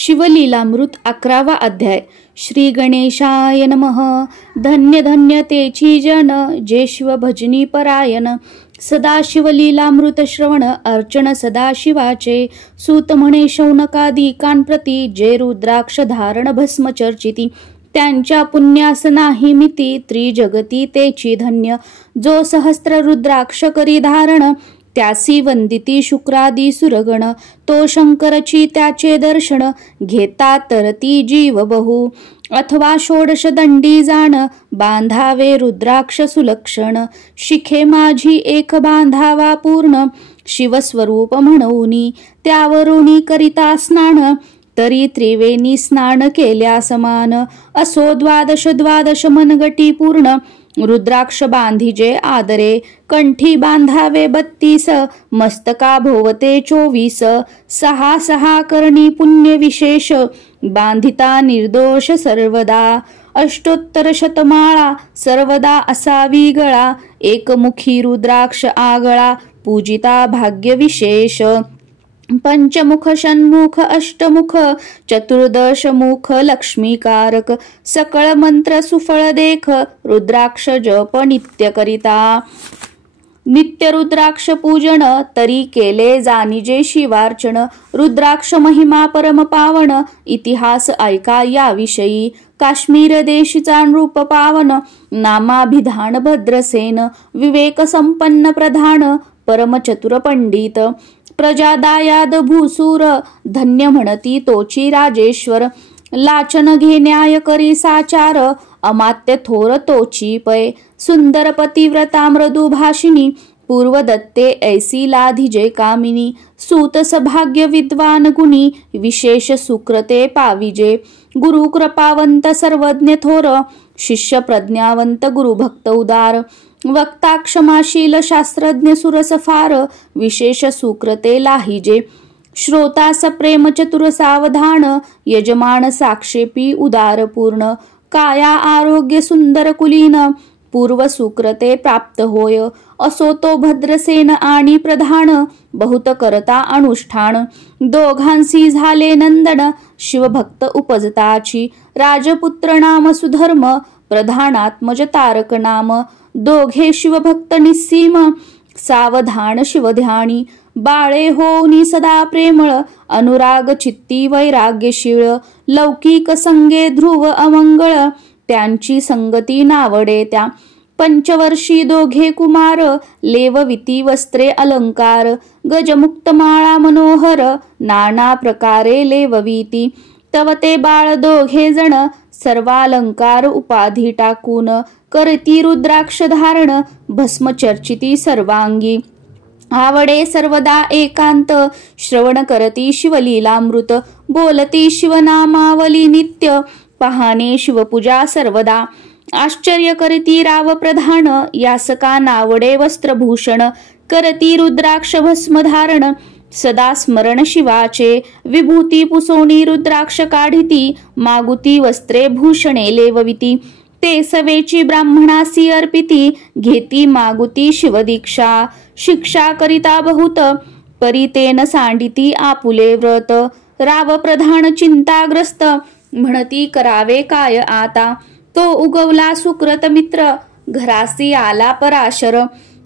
शिवलीलामृत 11वा अध्याय. श्री गणेशाय नमः. धन्य धन्य तेची जन, जे शिव भजनी परायण. सदा शिवलीलामृत श्रवण, अर्चन सदा शिवाचे. सूत म्हणे शौनकादी कांप्रती, जे रुद्राक्ष धारण भस्म चर्चिती. त्यांच्या पुण्यास नाही मिती, त्रिजगती तेची धन्य. जो सहस्त्र रुद्राक्ष करी धारण, त्यासी वंदिती शुक्रादी सुरगण. तो शंकरची त्याचे दर्शन, घेता तरती जीव बहु. अथवा षोडश दंडी जाण, बांधावे रुद्राक्ष सुलक्षण. शिखे माझी एक बांधावा पूर्ण, शिवस्वरूप म्हणूनी. त्यावरुनी करिता स्नान, तरी त्रिवेणी स्नान केल्या समान. असो द्वादश मनगटी पूर्ण, रुद्राक्ष बांधिजे आदरे. कंठी बांधावे 32, मस्तका भोवते 24. सहा करणी पुण्य विशेष, बांधिता निर्दोष सर्वदा. अष्टोत्तर शतमाळा सर्वदा असावी गळा. एकमुखी रुद्राक्ष आगळा, पूजिता भाग्य विशेष. पंचमुख षण्मुख अष्टमुख, चतुर्दश मुख लक्ष्मीकारक. सकळ मंत्र सुफळ देख, रुद्राक्ष जप नित्य करिता. नित्य रुद्राक्ष पूजन, तरी केले जानिजे शिवार्चन. रुद्राक्ष महिमा परम पावन, इतिहास ऐका याविषयी. काश्मीर देशीचा नृप पावन, नामाभिधान भद्रसेन. विवेक संपन्न प्रधान, परम चतुर पंडित. प्रजा दायाद भूसूर, धन्य म्हणती तोची राजेश्वर. लाचन घेण्याय करी साचार, अमात्य थोर तोची पै. सुंदर पतिव्रता मृदू भाषिणी, पूर्व दत्ते ऐसी लाधिजे कामिनी. सूत सभाग्य विद्वान गुणी, विशेष सुकृते पाविजे. गुरु कृपावंत सर्वज्ञ थोर, शिष्य प्रज्ञावंत गुरुभक्त उदार. वक्ता क्षमाशील शास्त्रज्ञ सुरस फार, विशेष सुकृते लाहिजे. श्रोता सप्रेम चतुर सावधान, यजमान साक्षेपी उदार पूर्ण. काया आरोग्य सुंदर कुलीन, पूर्व सुकृते प्राप्त होय. असो तो भद्रसेन आणि प्रधान, बहुत करता अनुष्ठान. दोघांसी झाले नंदन, शिवभक्त उपजताची. राजपुत्र नाम सुधर्म, प्रधानात्मज तारक नाम. दोघे शिवभक्त निस्सीम, सावधान शिवध्यानी. बाळे होनी सदा प्रेमळ, अनुराग चित्ती वैराग्यशीळ. लौकिक संगे ध्रुव अमंगळ, त्यांची संगती नावडे त्या. पंचवर्षी दोघे कुमार, लेवविती वस्त्रे अलंकार. गजमुक्त माळा मनोहर, नाना प्रकारे लेवविती. तव ते बाळ दोघे जण, सर्वालंकार उपाधी टाकून. करती रुद्राक्ष धारण, भस्म चर्चिती सर्वांगी. आवडे सर्वदा एकांत, श्रवण करती शिवलीलामृत. बोलती शिवनामावली नित्य, पहाणे शिवपूजा सर्वदा. आश्चर्य करती राव प्रधान, यासका नावडे वस्त्रभूषण. करती रुद्राक्ष भस्म धारण, सदा स्मरण शिवाचे. विभूती पुसोनी रुद्राक्ष काढिती, मागुती वस्त्रे भूषणे लेवविती. ते सवेची ब्राह्मणासी अर्पिती, घेती मागुती शिवदीक्षा. शिक्षा करिता बहुत, परितेन सांडिती आपुले व्रत. राव प्रधान चिंताग्रस्त, म्हणती करावे काय आता. तो उगवला सुकृत मित्र, घरासी आला पराशर.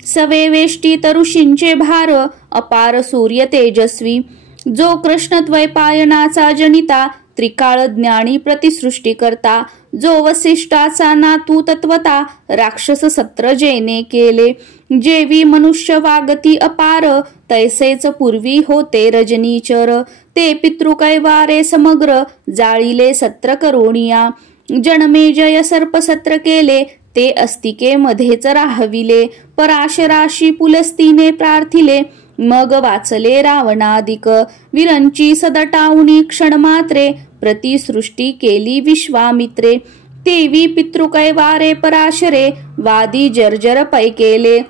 सवे वेष्टीत ऋषींचे भार, अपार सूर्य तेजस्वी. जो कृष्ण द्वैपायनाचा जनिता, त्रिकाळ ज्ञानी प्रतिसृष्टी करता. जो वसिष्ठाचा नातू तत्वता, राक्षस सत्र जेने केले. जेवी मनुष्य वागती अपार, तैसेच पूर्वी होते रजनीचर. ते पितृकैवारे समग्र, जाळीले सत्र करोनिया. जनमेजय सर्पसत्र केले, ते अस्तिके मध्येच राहविले. पराशराशी पुलस्तीने प्रार्थिले, मग वाचले रावणादिक. विरंची सदटावणी क्षण मात्रे, प्रतिसृष्टी केली विश्वामित्रे. तेवी पितृकैवारे पराशरे, वादी जर्जर पै केले.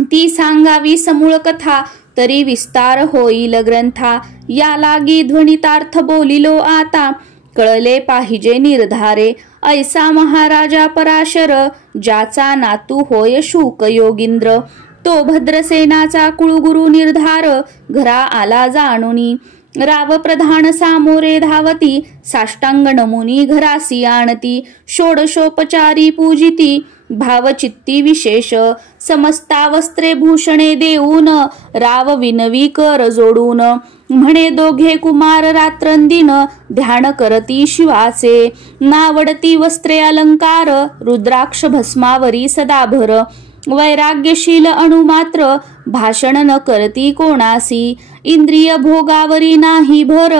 ती सांगावी समूळ कथा, तरी विस्तार होईल ग्रंथा. या लागी ध्वनितार्थ बोलिलो आता, कळले पाहिजे निर्धारे. ऐसा महाराजा पराशर, ज्याचा नातू होय शुक योगींद्र. तो भद्रसेनाचा कुळगुरु निर्धार, घरा आला जाणुनी. राव प्रधान सामोरे धावती, साष्टांग नमुनी घरासी आणती, षोडशोपचारी पूजिती भावचित्ती विशेष, समस्ता वस्त्रे भूषणे देऊन, राव विनवी कर जोडून, म्हणे दोघे कुमार रात्रंदिन, ध्यान करती शिवाचे, नावडती वस्त्रे अलंकार, रुद्राक्ष भस्मावरी सदाभर, वैराग्यशील अणुमात्र, भाषण न करती कोणासी, इंद्रिय भोगावरी नाही भर,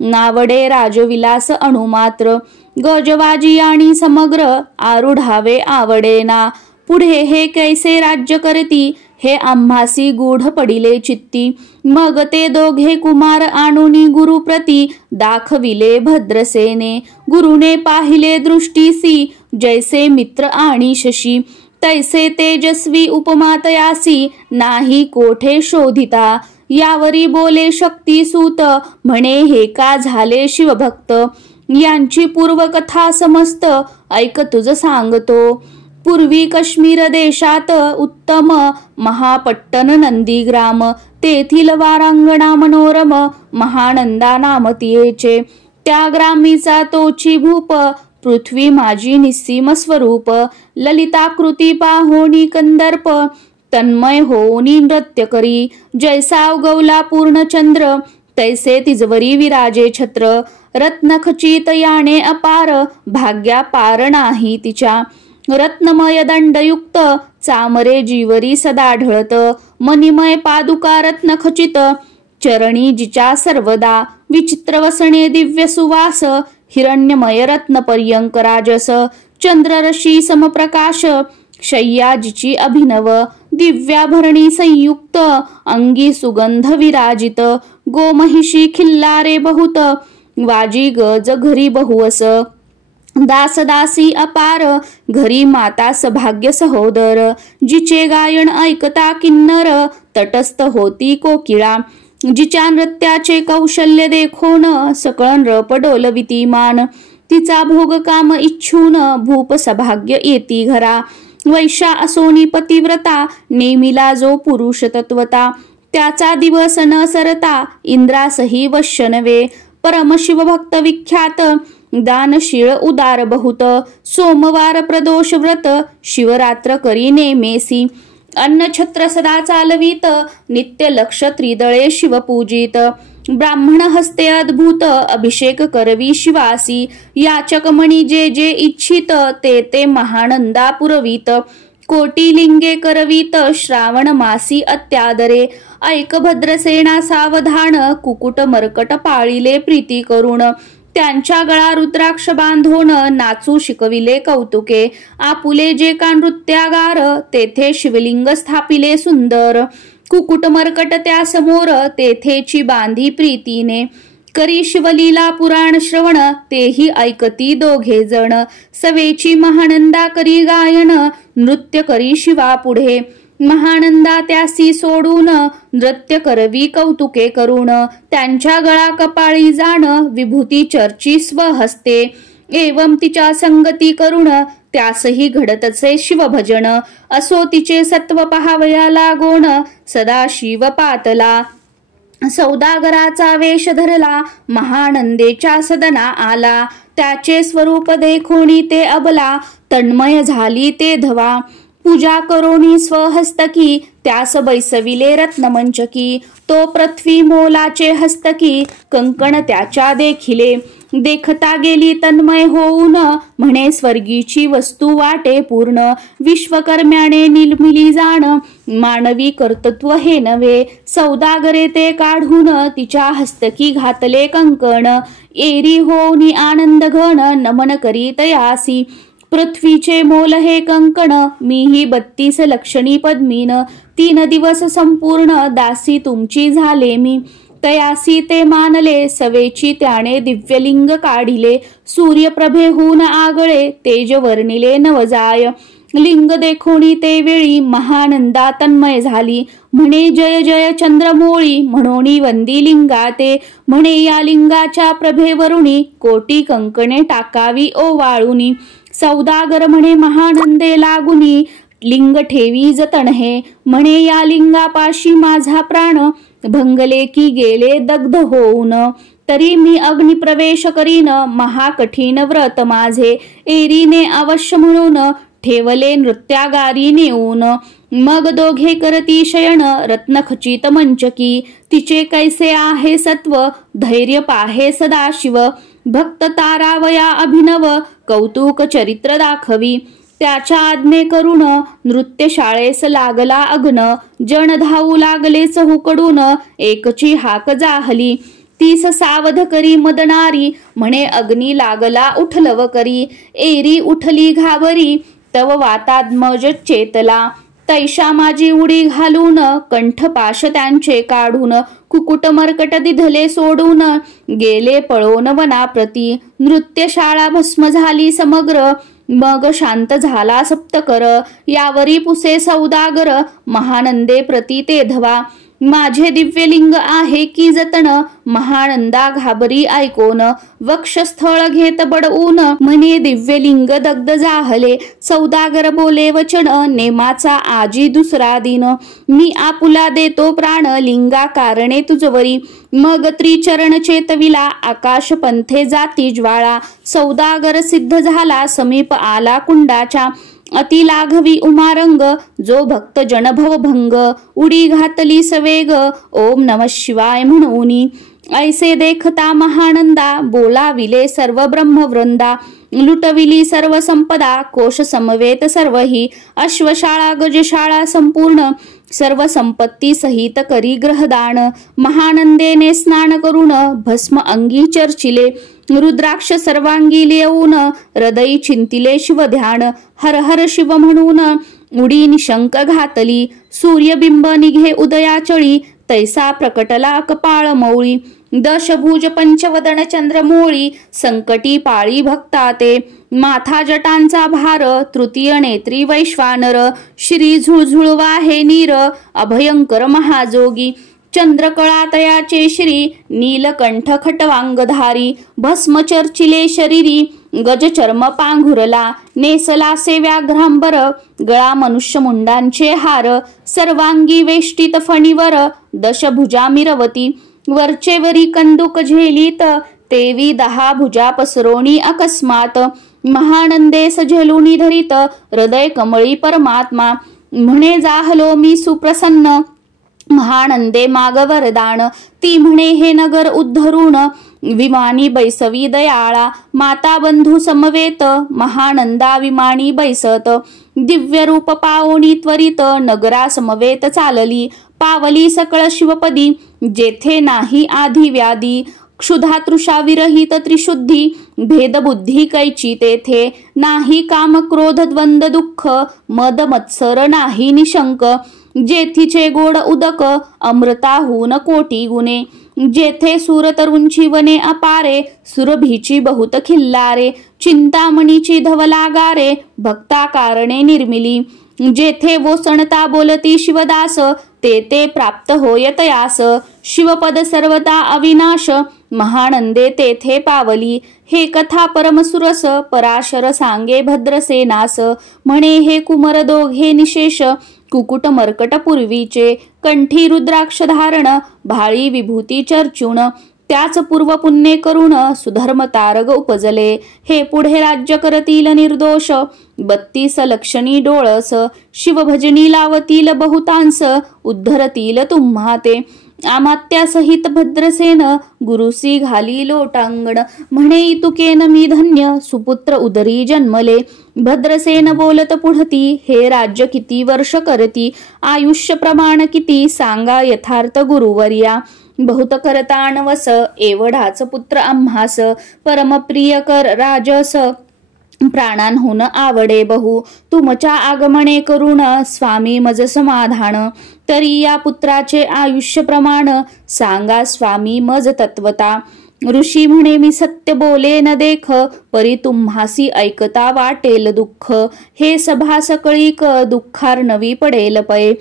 नावडे राजविलास अणुमात्र, गजवाजी आणि समग्र, आरुढावे आवडेना, पुढे हे कैसे राज्य करती, हे आम्हासी गूढ पडिले चित्ती, मग ते दोघे कुमार आणुनी गुरुप्रती, दाखविले भद्रसेने, गुरुने पाहिले दृष्टीसी, जैसे मित्र आणि शशी, तैसे तेजस्वी उपमातयासी, नाही कोठे शोधिता, यावरी बोले शक्तिसूत, म्हणे हे का झाले शिवभक्त, यांची पूर्वकथा समस्त, ऐक तुझ सांगतो. पूर्वी काश्मीर देशात उत्तम, महापट्टन नंदीग्राम, तेथील वारांगणा मनोरम, महानंदा नाम तियेचे, त्या ग्रामीचा तोची भूप, पृथ्वी माझी निस्सीम स्वरूप, ललिताकृती पाहोनी कंदर्प, तन्मय होऊनी नृत्य करी, जैसा उगवला पूर्णचंद्र, तैसे तिजवरी विराजे छत्र, रत्नखचित याने अपार, भाग्या पार नाही तिच्या, रत्नमय दंडयुक्त, चामरे जीवरी सदा ढळत, मणिमय पादुका रत्नखचित, चरणी जिच्या सर्वदा, विचित्र वसने दिव्य सुवास, हिरण्यमय रत्न पर्यंक राजस, चंद्ररशी समप्रकाश, शय्या जिची अभिनव, दिव्याभरणी संयुक्त, अंगी सुगंध विराजित, गोमहिषी खिल्लारे बहुत, वाजी गज घरी बहुवस, दासदासी अपार, घरी माता सभाग्य सहोदर, जिचे गायन ऐकता किन्नर, तटस्थ होती कोकिळा, जिच्या नृत्याचे कौशल्य देखोन, सकळ नृप डोलविती मान, तिचा भोग काम इच्छून, भूप सभाग्य येती घरा, वैश्या असोनी पतिव्रता, नेमिला जो पुरुष तत्वता, त्याचा दिवस न सरता, इंद्रासही वश्य नवे, परम शिवभक्त विख्यात, दानशीळ उदार बहुत, सोमवार प्रदोष व्रत, शिवरात्र करी नेमेसी, अन्नछत्र सदा चालवीत, नित्य लक्ष त्रिदळे शिवपूजित, ब्राह्मण हस्ते अद्भुत, अभिषेक करवी शिवासी, याचक मणी जे जे इच्छित, ते ते महानंदा पुरवीत, कोटी लिंगे करवीत, श्रावण मासी अत्यादरे, ऐक भद्रसेना सावधान, कुकुट मरकट पाळिले प्रीती करून, त्यांच्या गळा रुद्राक्ष बांधून, नाचू शिकविले कौतुके, आपुले जे का नृत्यागार, तेथे शिवलिंग स्थापिले सुंदर, कुकुट मरकट त्या समोर, तेथेची बांधी प्रीतीने, करी शिवलीला पुराण श्रवण, तेही ऐकती दोघे जण, सवेची महानंदा करी गायन, नृत्य करी शिवा पुढे, महानंदा त्यासी सोडून, नृत्य करवी कौतुके करून, त्यांच्या गळा कपाळी जाण, विभूती चर्ची स्वहस्ते, एवं तिच्या संगती करून, त्यासही घडतचे शिवभजन, असो तिचे सत्व पहावया लागोन, सदा शिव पातला, सौदागराचा वेश धरला, महानंदेच्या सदना आला, त्याचे स्वरूप देखोनी ते अबला, तन्मय झाली ते धवा, पूजा करोनी स्वहस्तकी, त्यास बैसविले रत्नमंचकी, तो पृथ्वी मोलाचे हस्तकी, कंकण त्याच्या देखिले, देखता गेली तन्मय होऊन, म्हणे स्वर्गीची वस्तू वाटे पूर्ण, विश्वकर्म्याने निर्मिली जाण, मानवी कर्तृत्व हे नव्हे, सौदागरे ते काढून, तिच्या हस्तकी घातले कंकण, एरी होऊनी आनंद घन, नमन करी तयासी, पृथ्वीचे मोल हे कंकण, मीही 32 लक्षणी पद्मीन, 3 दिवस संपूर्ण, दासी तुमची झाले मी, तयासी ते मानले, सवेची त्याने दिव्यलिंग काढिले, सूर्यप्रभेहून आगळे, तेज वर्णिले नवजाय, लिंग देखोनी ते वेळी, महानंदा तन्मय झाली, म्हणे जय जय चंद्रमोळी, म्हणोनी वंदी लिंगाते, म्हणे या लिंगाच्या प्रभेवरुणी, कोटी कंकणे टाकावी ओवाळुनी, सौदागर म्हणे महानंदे लागुनी, लिंग ठेवी जतन हे, म्हणे या लिंगापाशी माझा प्राण, भंगले की गेले दग्ध होऊन. तरी मी अग्निप्रवेश करीन, महाकठीण व्रत माझे एरीने अवश्य म्हणून ठेवले नृत्यागारी नेऊन. मग दोघे करती शयन रत्नखचित मंचकी, तिचे कैसे आहे सत्व धैर्य पाहे सदाशिव. भक्त तारावया अभिनव कौतुक चरित्र दाखवी, त्याच्या आज्ञे करून नृत्यशाळेस लागला अग्न. जण धावू लागले चहूकडून एकची हाक जाहली, तीस सावध करी मदनारी म्हणे अग्नी लागला उठलव करी. एरी उठली घाबरी तव वातात्मज चेतला, तैशा माझी उडी घालून कंठपाश त्यांचे काढून. कुकुट मरकट दिधले सोडून गेले पळोन वनाप्रती. नृत्यशाळा भस्म झाली समग्र मग शांत झाला सप्तकर. यावरी पुसे सौदागर महानंदे प्रती ते धवा. माझे दिव्यलिंग आहे की जतन महानंदा घाबरी ऐकोन. वक्षस्थळ घेत बडवून म्हणे दिव्यलिंग दग्ध जाहले. सौदागर बोले वचन नेमाचा आजी दुसरा दिन. मी आपुला देतो प्राण लिंगा कारणे तुझवरी. मग त्रिचरण चेतविला आकाश पंथे जाती ज्वाळा. सौदागर सिद्ध झाला समीप आला कुंडाच्या. अति लाघवी उमारंग जो भक्त जनभव भंग. उडी घातली सवेग ओम नमः शिवाय म्हणूनी. ऐसे देखता महानंदा बोलाविले सर्व ब्रह्मवृंदा. लुटविली सर्व संपदा कोश समवेत सर्वही. अश्वशाळा गजशाळा संपूर्ण सर्व संपत्ती सहित करी ग्रहदान. महानंदेने स्नान करून भस्म अंगी चर्चिले. रुद्राक्ष सर्वांगी लिहून हृदयी चिंतिले शिवध्यान. हर हर शिव म्हणून उडी निशंक घातली. सूर्यबिंब निघे उदयाचळी तैसा प्रकटला कपाळ मौळी. दशभुज पंचवदन चंद्रमोळी संकटी पाळी भक्ता ते. माथा जटांचा भार तृतीय नेत्री वैश्वानर. श्री झुळझुळवा हे नीर अभयंकर महाजोगी. चंद्रकळा तयाचे श्री नीलकंठ खटवांगधारी. भस्म चर्चिले शरीरी गजचर्म पांघुरला. नेसलासे व्याघ्रांबर गळा मनुष्य मुंडांचे हार. सर्वांगी वेष्टित फणीवर दशभुजा मिरवती. वरचेवरी कंदुक झेलीत तेवी 10 भुजा पसरोणी अकस्मात. महानंदेस झेलुनी धरित हृदय कमळी परमात्मा. म्हणे जाहलो मी सुप्रसन्न महानंदे माग वरदान. ती म्हणे हे नगर उद्धरून विमानी बैसवी दयाळा. माता बंधू समवेत महानंदा विमानी बैसत. दिव्य रूप पावोनी त्वरित नगरा समवेत चालली. पावली सकळ शिवपदी जेथे नाही आधी व्याधी. क्षुधा तृषा विरहित त्रिशुद्धी भेदबुद्धी कैची तेथे. नाही काम क्रोध द्वंद दुःख मद मत्सर नाही निशंक. जेथीचे गोड उदक अमृताहून कोटी गुणे. जेथे सुरतरुंची वने अपारे सुरभीची बहुत खिल्लारे. चिंतामणीची धवलागारे भक्ता कारणे निर्मिली. जेथे वोसणता बोलती शिवदास ते ते प्राप्त होय तयास. शिवपद सर्वता अविनाश महानंदे तेथे पावली. हे कथा परमसुरस पराशर सांगे भद्रसेनास. म्हणे हे कुमर दोघे निशेष कुकुट मर्कट पूर्वीचे. कंठी रुद्राक्ष धारण भाळी विभूती चर्चून. त्याच पूर्व पुण्ये करून सुधर्म तारग उपजले. हे पुढे राज्य करतील निर्दोष 32 लक्षणी डोळस. शिवभजनी लावतील बहुतांस उद्धरतील तुम्हा ते. अमात्यासहित भद्रसेन गुरुसी घाली लोटांगण. म्हणे इतुकेन मी धन्य सुपुत्र उदरी जन्मले. भद्रसेन बोलत पुढती हे राज्य किती वर्ष करती. आयुष्य प्रमाण किती सांगा यथार्थ गुरुवर्या. बहुत करता नवस एवढाच पुत्र आम्हास. परमप्रिय कर राजस प्राणांहून आवडे बहु. तुमच्या आगमने करून स्वामी मज समाधान. तरी या पुत्राचे आयुष्य प्रमाण सांगा स्वामी मज तत्वता. ऋषी म्हणे मी सत्य बोले न देख परी तुम्हासी ऐकता वाटेल दुःख. हे सभा सकळीक दुःखार नवी पडेल पै.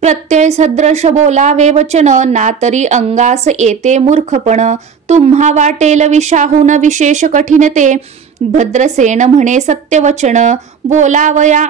प्रत्यय सदृश बोलावे वचन ना तरी अंगास येते मूर्खपण. तुम्हा वाटेल विषाहून विशेष कठीण ते. भद्रसेन म्हणे सत्यवचन बोलावया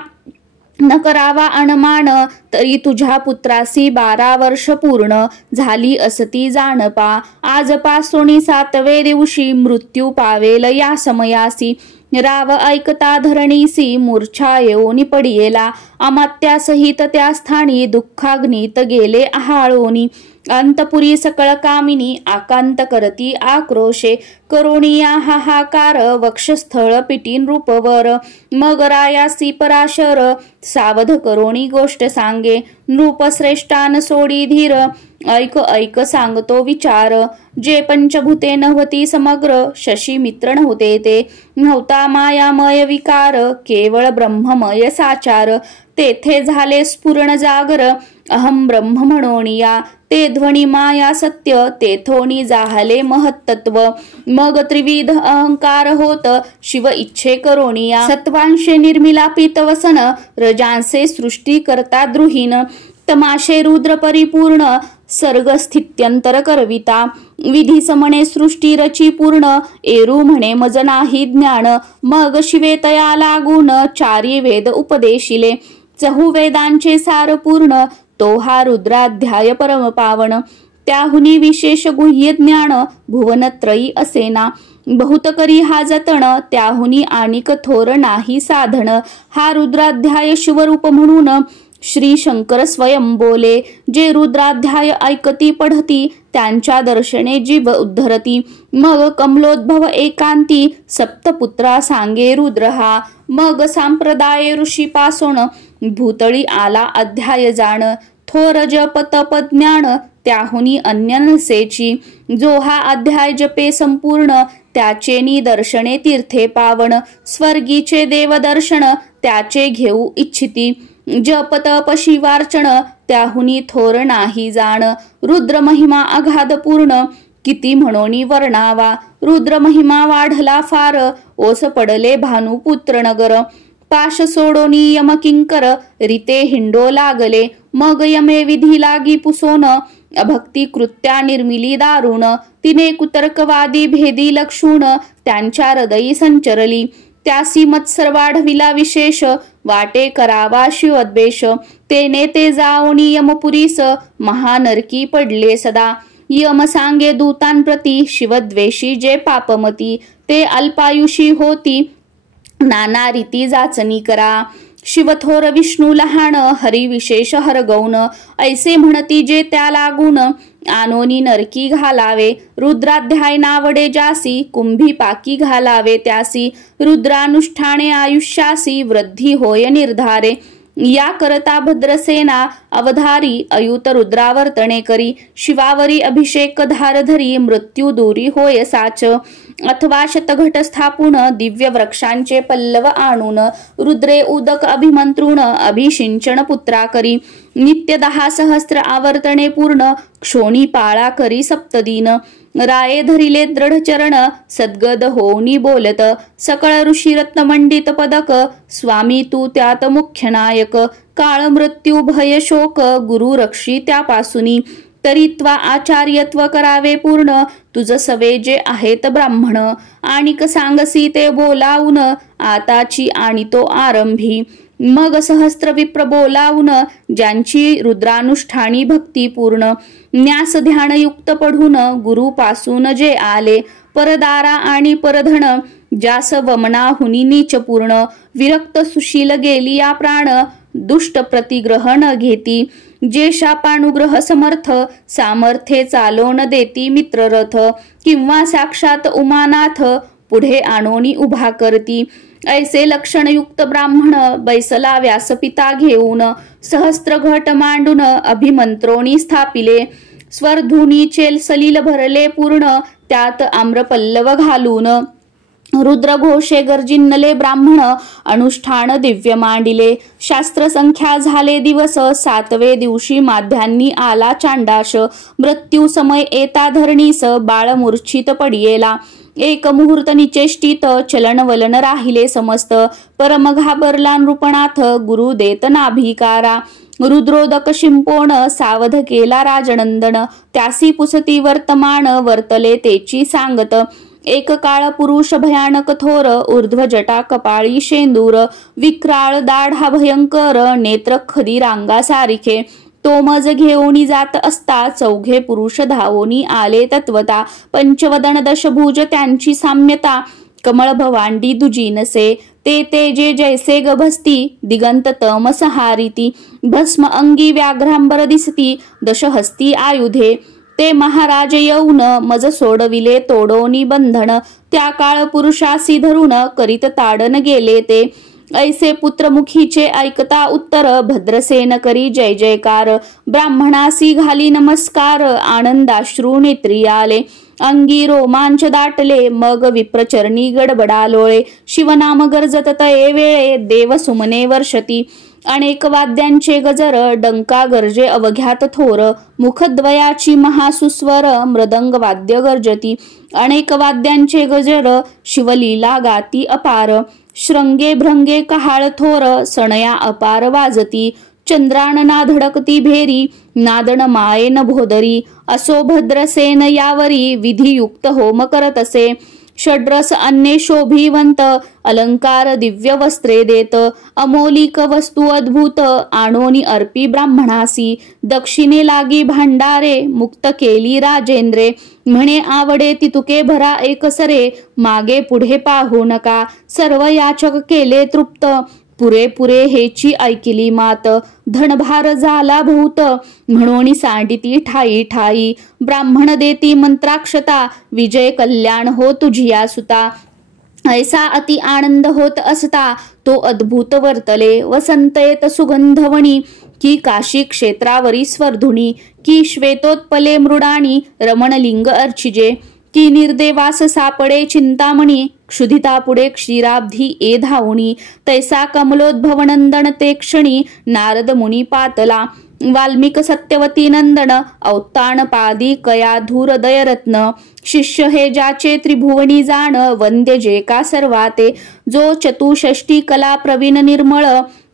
न करावा अणमान, तरी तुझ्या पुत्रासी 12 वर्ष पूर्ण झाली असती जाणपा. आजपासोनी 7वे दिवशी मृत्यू पावेल या समयासी. राव ऐकता धरणीसी मूर्छा येऊनी पडियेला. अमात्यासहित त्या स्थानी दुःखाग्नीत गेले आहाळोनी. अंतपुरी सकळ कामिनी आकांत करती आक्रोशे. करोनिया हाहाकार वक्षस्थळ पिटीन रूपवर. मग रायासी पराशर सावध करोनी गोष्ट सांगे. नृपश्रेष्ठान सोडी धीर ऐक ऐक सांगतो विचार. जे पंचभूते नव्हती समग्र शशी मित्र नव्हते ते. नव्हता मायामय विकार केवळ ब्रह्ममय साचार. तेथे झाले स्फुरण जागर अहम ब्रह्म म्हणोनिया. ते ध्वनी माया सत्य तेथोनी जाहले महत्त्व. मग त्रिविध अहंकार होत शिव इच्छे करोनिया. सत्वांशे निर्मिला पीतवसन रजांसे सृष्टी करता द्रुहीन. तमाशे रुद्र परिपूर्ण सर्ग स्थित्यंतर करविता. विधी समणे सृष्टी रची पूर्ण एरू म्हणे मज नाही ज्ञान. मग शिवे तया लागून चारी वेद उपदेशिले. चहुवेदांचे सार पूर्ण तो हा रुद्राध्याय परम पावन. त्याहुनी विशेष गुह्य ज्ञान भुवनत्रयी असेना. बहुत करी हा जतन त्याहुनी आणिक थोर नाही साधन. हा रुद्राध्याय शिवरूप म्हणून श्री शंकर स्वयं बोले. जे रुद्राध्याय ऐकती पढती त्यांच्या दर्शने जीव उद्धरती. मग कमलोद्भव एकांती सप्तपुत्रा सांगे रुद्र हा. मग सांप्रदाय ऋषी पासोण भूतळी आला अध्याय जाण. थोर जप तप ज्ञान त्याहुनी अन्य नसेची. जो हा अध्याय जपे संपूर्ण त्याचे निदर्शने तीर्थे पावन. स्वर्गीचे देवदर्शन त्याचे घेऊ इच्छिती. जप तप शिवार्चन त्याहुनी थोर नाही जाण. रुद्र महिमा अगाध पूर्ण किती म्हणोनी वर्णावा. रुद्र महिमा वाढला फार ओस पडले भानुपुत्र नगर. पाश सोडोनी यम किंकर रीते हिंडो लागले. मग यमे विधी लागी पुसोन अभक्ती कृत्या निर्मिली दारुण. तिने कुतर्कवादी भेदी लक्षून त्यांच्या हृदयी संचरली. त्यासी मत्सर वाढविला विशेष वाटे करावा शिवद्वेष. तेने ते जाओनी यमपुरीस महानरकी पडले सदा. यम सांगे दूतांप्रती शिवद्वेषी जे पापमती. ते अल्पायुषी होती नाना रीती जाचनी करा. शिवथोर विष्णू लहान हरी विशेष हरगौन. ऐसे म्हणती जे त्या लागून आनोनी नरकी घालावे. रुद्राध्याय नावडे जासी कुंभी पाकी घालावे त्यासी. रुद्रानुष्ठाने आयुष्यासी वृद्धी होय निर्धारे. या करता भद्रसेना अवधारी अयुत रुद्रावर्तने करी. शिवावरी अभिषेक धारधरी मृत्यू दूरी होय साच. अथवा शतघट स्थापून दिव्य वृक्षांचे पल्लव आणून रुद्रे उदक अभिमंत्रुण अभिषिंचन पुत्रा करी. नित्य 10 सहस्त्र आवर्तने पूर्ण क्षोणी पाळा करी सप्तदिन. राये धरिले दृढ चरण सद्गद होऊनी बोलत. सकळ ऋषी रत्नमंडित पदक स्वामी तू त्यात मुख्य नायक. काळ मृत्यू भय शोक गुरु रक्षी त्यापासूनी. तरीत्वा आचार्यत्व करावे पूर्ण तुझ सवे जे आहेत ब्राह्मण. आणिक सांगसी ते बोलावून आताची आणि तो आरंभी. मग सहस्त्र विप्र बोलावून ज्यांची रुद्रानुष्ठानी भक्ती पूर्ण. न्यास ध्यान युक्त पढून गुरुपासून जे आले. परदारा आणि परधन ज्यास वमनाहुनी नीच पूर्ण. विरक्त सुशील गेली या प्राण दुष्ट प्रतिग्रहण घेती. जे शापानुग्रह समर्थ सामर्थ्ये चालोन देती मित्ररथ. किंवा साक्षात उमानाथ पुढे आणोनी उभा करती. ऐसे लक्षणयुक्त ब्राह्मण बैसला व्यासपिता घेऊन. सहस्त्र घट मांडून अभिमंत्रोणी स्थापिले. स्वरधुनीचे सलील भरले पूर्ण त्यात आम्रपल्लव घालून. रुद्रघोषे गर्जिन्नले ब्राह्मण अनुष्ठान दिव्य मांडिले. शास्त्र संख्या झाले दिवस 7वे दिवशी माध्यांनी आला चांडाश. मृत्यू समय येता धरणीस बाळ मूर्छित पडियेला. एक मुहूर्त निचेष्टित चलन वलन राहिले समस्त. परम घाबरला नृपनाथ गुरु देत नाभिकारा. रुद्रोदक शिंपोण सावध केला राजनंदन. त्यासी पुसती वर्तमान वर्तले तेची सांगत. एक काळ पुरुष भयानक थोर, ऊर्ध्व जटा कपाळी शेंदूर, विक्राळ दाढा भयंकर, नेत्र खदी रांगा सारिखे. तो मज घेऊनी जात असता, चौघे पुरुष धावोनी आले तत्वता. पंचवदन दशभुज त्यांची साम्यता, कमळ भवांडी दुजी नसे. ते तेजे जैसे गभस्ती, दिगंत तमस हारिती. भस्म अंगी व्याघ्रांबर दिसती, दशहस्ती आयुधे. ते महाराज येऊन मज सोडविले तोडोनी बंधन. त्या काळ पुरुषासी धरून करीत ताडन गेले ते. ऐसे पुत्रमुखीचे ऐकता उत्तर, भद्रसेन करी जय जयकार. ब्राह्मणासी घाली नमस्कार, आनंदाश्रू नेत्री आले. अंगी रोमांच दाटले, मग विप्रचरणी गडबडा लोळे. शिवनाम गरजत तये वेळे, देव सुमने वर्षती. अनेक वाद्यांचे गजर, डंका गरजे अवघ्यात थोर. मुखद्वयाची महासुस्वर, मृदंग वाद्य गर्जती. अनेक वाद्यांचे गजर, शिवलीला गाती अपार. श्रंगे भ्रंगे कहाळ थोर, सणया अपार वाजती. चंद्रानना धडकती भेरी, नादन मायेन भोदरी. असो भद्रसेन यावरी, विधियुक्त होम करत असे. षड्रस अन्ये शोभिवंत, अलंकार दिव्य वस्त्रे देत. अमोलिक वस्तू अद्भुत, आणोनी अर्पी ब्राह्मणासी. दक्षिणे लागी भांडारे, मुक्त केली राजेंद्रे. म्हणे आवडे तितुके भरा एकसरे, मागे पुढे पाहू नका. सर्व याचक केले तृप्त, पुरे हेची ऐकिली मात. धनभार झाला भूत, म्हणून सांडिती ठाई ठाई. ब्राह्मण देती मंत्राक्षता, विजय कल्याण हो तुझिया सुता. ऐसा अति आनंद होत असता, तो अद्भुत वर्तले. वसंत येत सुगंधवणी, की काशी क्षेत्रावरी स्वर्धुनी. की श्वेतोत्पले मृडाणी, रमणलिंग अर्चिजे. की निर्देवास सापडे चिंतामणी, क्षुधिता पुढे क्षीराब्धी ए धावणी. तैसा कमलोद्भव नंदन ते क्षणी, नारद मुनी पातला. वाल्मिक सत्यवती नंदन, औत्तान पादी कया धूर दयरत्न. शिष्य हे ज्याचे त्रिभुवनी जाण, वंद्य जे का सर्वाते. जो चतुष्षष्टी कला प्रवीण निर्मळ,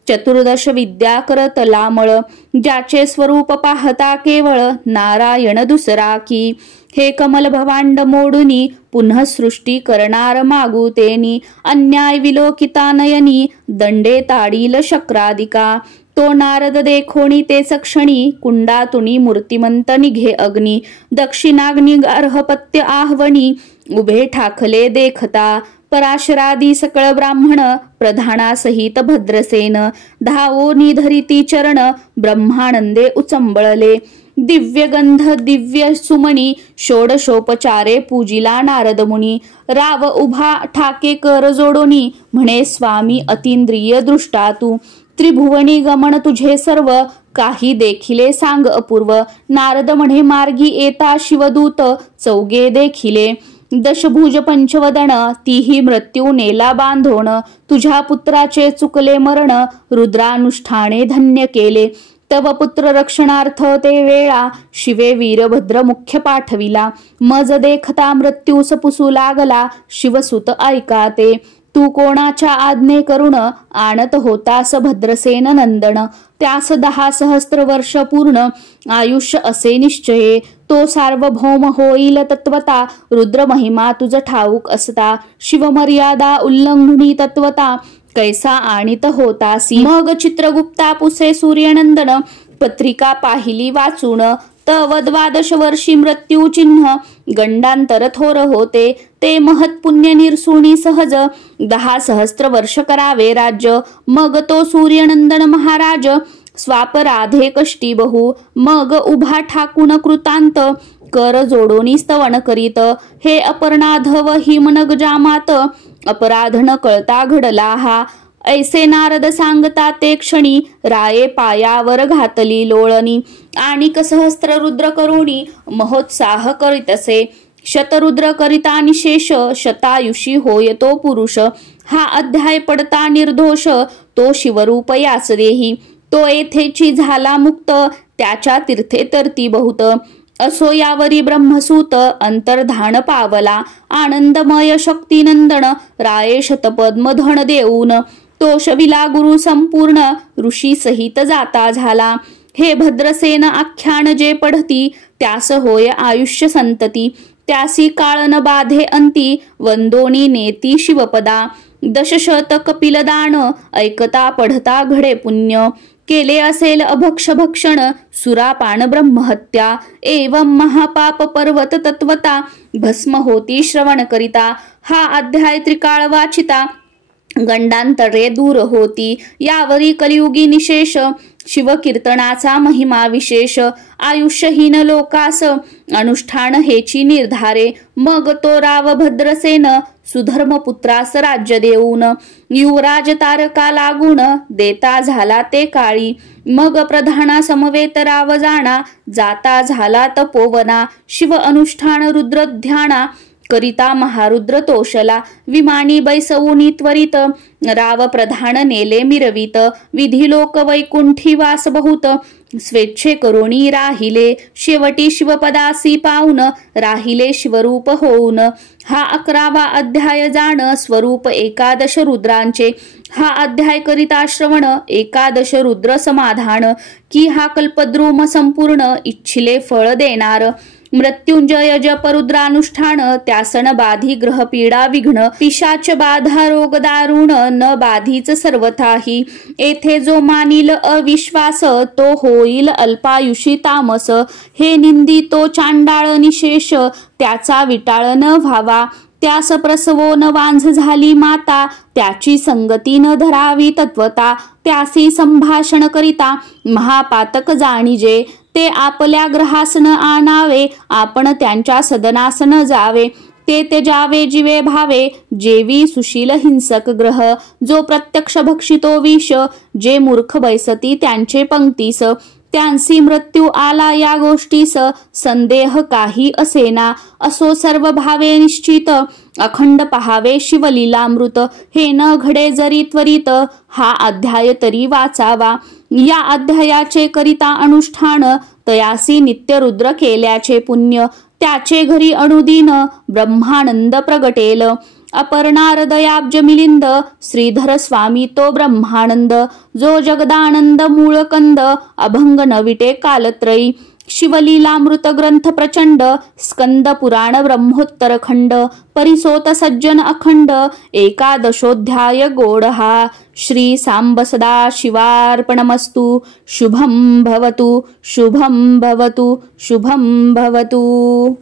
चतुर्दश विद्या करत लामळ. ज्याचे स्वरूप पाहता केवळ, नारायण दुसरा की. हे कमल भवांड मोडुनी, पुनः सृष्टी करणार मागू तेनी. अन्याय विलोकिता नयनी, दंडे ताडील शक्रादिका. तो नारद देखोणी ते सक्षणी, कुंडातुनी मूर्तिमंत निघे अग्नी. दक्षिणाग्नी अर्हपत्य आहवणी, उभे ठाकले देखता. पराशरादी सकळ ब्राह्मण, प्रधानासहित भद्रसेन. धावोनी धरिती चरण, ब्रह्मानंदे उचंबळले. दिव्य गंध दिव्य सुमणी, षोडशोपचारे पूजिला नारद मुनी. राव उभा ठाके कर जोडोनी, म्हणे स्वामी अतींद्रिय दृष्टा तू. त्रिभुवनी गमन तुझे सर्व, काही देखिले सांग अपूर्व. नारद म्हणे मार्गी येता शिवदूत, चौगे देखिले. दशभुज पंचवदन, तीही मृत्यू नेला बांधोण. तुझ्या पुत्राचे चुकले मरण, रुद्रानुष्ठाने धन्य केले. तव पुत्र रक्षणार्थ ते वेळा, शिवे वीरभद्र मुख्य पाठविला. मज देखता मृत्यूस पुसू लागला, शिवसुत ऐका ते. तू कोणाच्या आज्ञे करून, आणत होतास भद्रसेन नंदन. त्यास 10 सहस्त्र वर्ष पूर्ण, आयुष्य असे निश्चये. तो सार्वभौम होईल तत्वता, रुद्र महिमा तुझ ठाऊक असता. शिवमर्यादा उल्लंघुनी तत्वता, कैसा आणित होतासी. मग चित्रगुप्ता पुसे सूर्यनंदन, पत्रिका पाहिली वाचून. तव 12 वर्षी मृत्यू चिन्ह, गंडांतर थोर होते. ते महत्पुण्य निरसुणी सहज, 10 सहस्त्र वर्ष करावे राज्य. मग तो सूर्यनंदन महाराज, स्वापराधे कष्टी बहु. मग उभा ठाकून कृतांत, कर जोडोनी स्तवन करीत. हे अपर्णाधव हिमनग जामात, अपराध न कळता घडला हा. ऐसे नारद सांगता ते क्षणी, राये पायावर घातली लोळणी. आणिक सहस्त्र रुद्र करुणी, महोत्साह करीतसे. शतरुद्र करिता निशेष, शतायुषी होय तो पुरुष. हा अध्याय पडता निर्दोष, तो शिवरूप यास देही. तो येथेची झाला मुक्त, त्याच्या तीर्थे तरती बहुत. असो यावरी ब्रह्मसूत, अंतर्धान पावला. आनंदमय शक्तिनंदन, राये शतपद्म धन देऊन. तो शविला गुरु संपूर्ण, ऋषी सहित जाता झाला. हे भद्रसेन आख्यान जे पढती, त्यास होय आयुष्य संतती. त्यासी काळ न बाधे अंती वंदोनी नेती शिवपदा. दशशतक पिलदान ऐकता पढता घडे पुण्य. केले असेल अभक्ष भक्षण सुरापान ब्रह्महत्या. एवं महापाप पर्वत तत्वता भस्म होती श्रवण करिता. हा अध्याय त्रिकाळ वाचिता गंडांतरे दूर होती. यावरी कलियुगी निशेष शिवकीर्तनाचा महिमा विशेष. आयुष्यहीन लोकास अनुष्ठान हेची निर्धारे. मग तो राव भद्रसेन सुधर्मपुत्रास राज्य देऊन. युवराज तारका लागून देता झाला ते काळी. मग प्रधाना समवेत राव जाणा जाता झाला तपोवना. शिव अनुष्ठान रुद्र ध्याना करिता महारुद्र तोषला. विमानी बैसवुनी त्वरित राव प्रधान नेले मिरवित. विधी लोक वैकुंठी वास बहुत स्वेच्छे करुणी राहिले. शेवटी शिवपदासी पाऊन राहिले शिवरूप होऊन. हा 11वा अध्याय जाण स्वरूप एकादश रुद्रांचे. हा अध्याय करिता श्रवण एकादश रुद्र समाधान. की हा कल्पद्रुम संपूर्ण इच्छिले फळ देणार. मृत्युंजय जप रुद्रानुष्ठान त्यासन बाधी ग्रह पीडा विघ्न. पिशाच बाधा रोग दारुण न बाधीच सर्वथाही. येथे जो मानील अविश्वास तो होईल अल्पायुषी तामस. हे निंदी तो चांडाळ निशेष त्याचा विटाळ न व्हावा. त्यास प्रसवो न वांझ झाली माता त्याची संगती न धरावी तत्वता. त्यासी संभाषण करिता महापातक जाणीजे. ते आपल्या ग्रहास न आणावे आपण त्यांच्या सदनास न जावे. ते त्याजावे जीवे भावे जेवी सुशील हिंसक ग्रह. जो प्रत्यक्ष भक्षितो विष जे मूर्ख बैसती त्यांचे पंक्तीस. त्यांसी मृत्यू आला या गोष्टीस संदेह काही असेना. असो सर्व भावे निश्चित अखंड पहावे शिवलीलामृत. हे न घडे जरी त्वरित हा अध्याय तरी वाचावा. या अध्यायाचे करिता अनुष्ठान तयासी नित्य रुद्र केल्याचे पुण्य. त्याचे घरी अनुदिन ब्रह्मानंद प्रगटेल. अपर्णा हृदयाब्ज मिलिंद श्रीधर स्वामी तो ब्रह्मानंद. जो जगदानंद मूळकंद अभंग नविटे कालत्रयी. शिवलीलामृत ग्रंथ प्रचंड स्कंद पुराण ब्रह्मोत्तर खंड. परिसोत सज्जन अखंड एकादशोध्याय गोड हा. श्री सांब सदा शिवार्पणमस्तु. शुभं भवतु शुभं भवतु शुभं भवतु.